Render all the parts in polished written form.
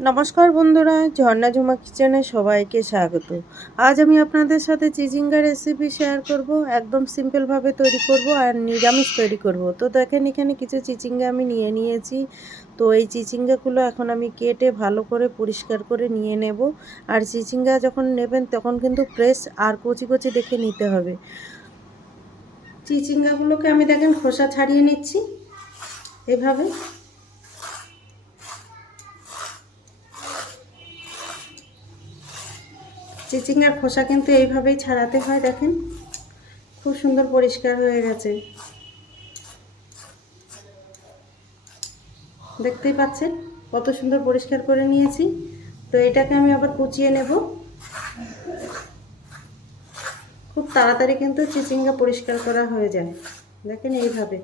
নমস্কার বন্ধুরা, ঝর্ণা ঝুমা কিচেনে সবাইকে স্বাগত। আজ আমি আপনাদের সাথে চিচিঙ্গা রেসিপি শেয়ার করব। একদম সিম্পলভাবে তৈরি করব আর নিরামিষ তৈরি করব। তো দেখেন এখানে কিছু চিচিঙ্গা আমি নিয়ে নিয়েছি। তো এই চিচিঙ্গাগুলো এখন আমি কেটে ভালো করে পরিষ্কার করে নিয়ে নেব। আর চিচিঙ্গা যখন নেবেন তখন কিন্তু ফ্রেশ আর কচি কচি দেখে নিতে হবে। চিচিঙ্গাগুলোকে আমি দেখেন খোসা ছাড়িয়ে নিচ্ছি এভাবে। চিচিঙ্গার খোসা কিন্তু এইভাবেই ছাড়াতে হয়। দেখেন খুব সুন্দর পরিষ্কার হয়ে গেছে, দেখতেই পাচ্ছেন কত সুন্দর পরিষ্কার করে নিয়েছি। তো এটাকে আমি আবার কুচিয়ে নেব। খুব তাড়াতাড়ি কিন্তু চিচিঙ্গা পরিষ্কার করা হয়ে যায়, দেখেন এইভাবে।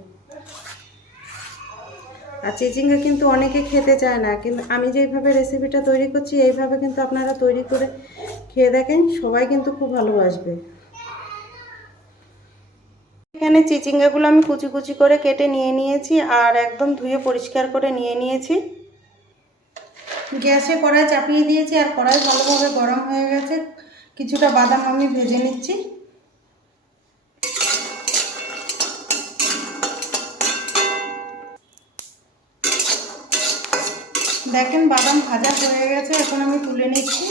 আর চিচিঙ্গা কিন্তু অনেকে খেতে চায় না, কিন্তু আমি যেইভাবে রেসিপিটা তৈরি করছি এইভাবে কিন্তু আপনারা তৈরি করে খেয়ে দেখেন, সবাই কিন্তু খুব ভালোবাসবে। এখানে চিচিঙ্গাগুলো আমি কুচি কুচি করে কেটে নিয়ে নিয়েছি আর একদম ধুয়ে পরিষ্কার করে নিয়ে নিয়েছি। গ্যাসে কড়াই চাপিয়ে দিয়েছি আর কড়াই ভালোভাবে গরম হয়ে গেছে। কিছুটা বাদাম আমি ভেজে নিচ্ছি। দেখেন বাদাম ভাজা হয়ে গেছে, এখন আমি তুলে নিচ্ছি।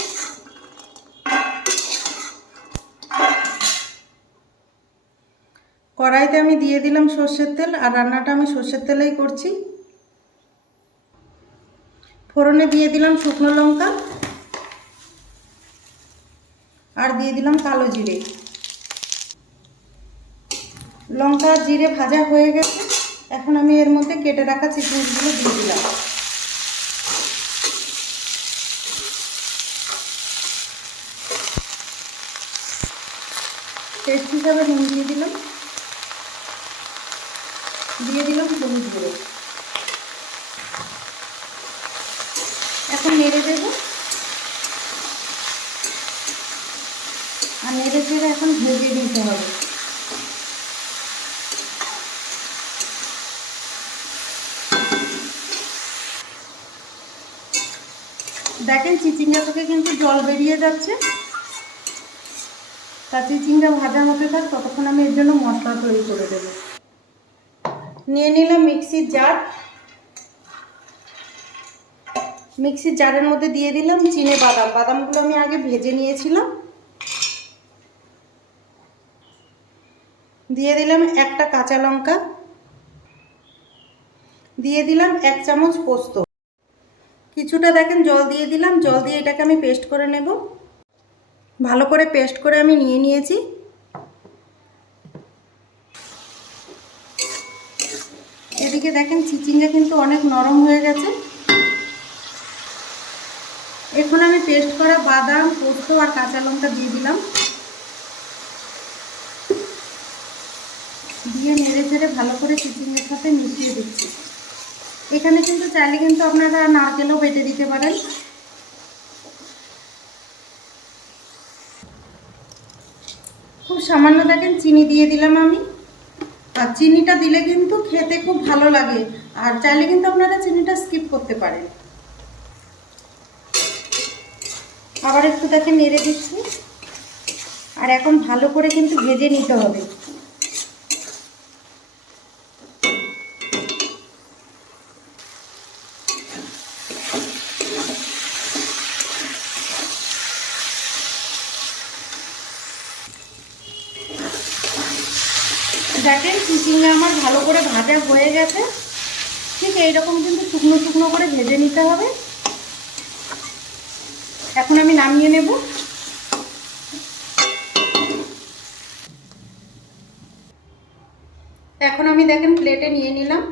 কড়াইতে আমি দিয়ে দিলাম সর্ষের তেল, আর রান্নাটা আমি সর্ষের তেলেই করছি। ফোড়নে দিয়ে দিলাম শুকনো লঙ্কা আর দিয়ে দিলাম কালো জিরে। লঙ্কা আর জিরে ভাজা হয়ে গেছে, এখন আমি এর মধ্যে কেটে রাখা চিচিঙ্গাগুলো দিয়ে দিলাম। টেস্ট হিসাবে নুন দিয়ে দিলাম, দিয়ে দিলাম হলুদ গুঁড়ো। এখন নেড়ে দেবো আর নেড়ে চেড়ে এখন ভেজে নিতে হবে। দেখেন চিচিঙ্গা থেকে কিন্তু জল বেরিয়ে যাচ্ছে। তা চিচিঙ্গা ভাজা হতে থাক, ততক্ষণ আমি এর জন্য মশলা তৈরি করে দেব। নিয়ে নিলাম মিক্সির জার। মিক্সির জারের মধ্যে দিয়ে দিলাম চিনে বাদাম। বাদামগুলো আমি আগে ভেজে নিয়েছিলাম। দিয়ে দিলাম একটা কাঁচা লঙ্কা, দিয়ে দিলাম 1 চামচ পোস্ত। কিছুটা দেখেন জল দিয়ে দিলাম। জল দিয়ে এটাকে আমি পেস্ট করে নেব। ভালো করে পেস্ট করে আমি নিয়ে নিয়েছি। এদিকে দেখেন চিচিঙ্গা কিন্তু অনেক নরম হয়ে গেছে। এখন আমি পেস্ট করা বাদাম, পোস্ত আর কাঁচা লঙ্কা দিয়ে দিলাম। দিয়ে নেড়ে চেড়ে ভালো করে চিচিঙ্গার সাথে মিশিয়ে দিচ্ছি। এখানে কিন্তু চাইলে কিন্তু আপনারা নারকেলও বেটে দিতে পারেন। খুব সামান্য দেখেন চিনি দিয়ে দিলাম আমি। আর চিনিটা দিলে কিন্তু খেতে খুব ভালো লাগে, আর চাইলে কিন্তু আপনারা চিনিটা স্কিপ করতে পারেন। আবার একটু দেখেন নেড়ে দিচ্ছি। আর এখন ভালো করে কিন্তু ভেজে নিতে হবে। দেখেন চিচিঙ্গা আমার ভালো করে ভাজা হয়ে গেছে। ঠিক এইরকম কিন্তু শুকনো শুকনো করে ভেজে নিতে হবে। এখন আমি নামিয়ে নেব। এখন আমি দেখেন প্লেটে নিয়ে নিলাম।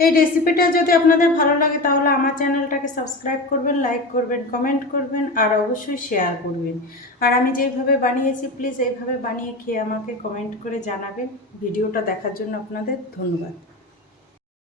এই রেসিপিটা যদি আপনাদের ভালো লাগে তাহলে আমার চ্যানেলটাকে সাবস্ক্রাইব করবেন, লাইক করবেন, কমেন্ট করবেন আর অবশ্যই শেয়ার করবেন। আর আমি যেভাবে বানিয়েছি প্লিজ এইভাবে বানিয়ে খেয়ে আমাকে কমেন্ট করে জানাবেন। ভিডিওটা দেখার জন্য আপনাদের ধন্যবাদ।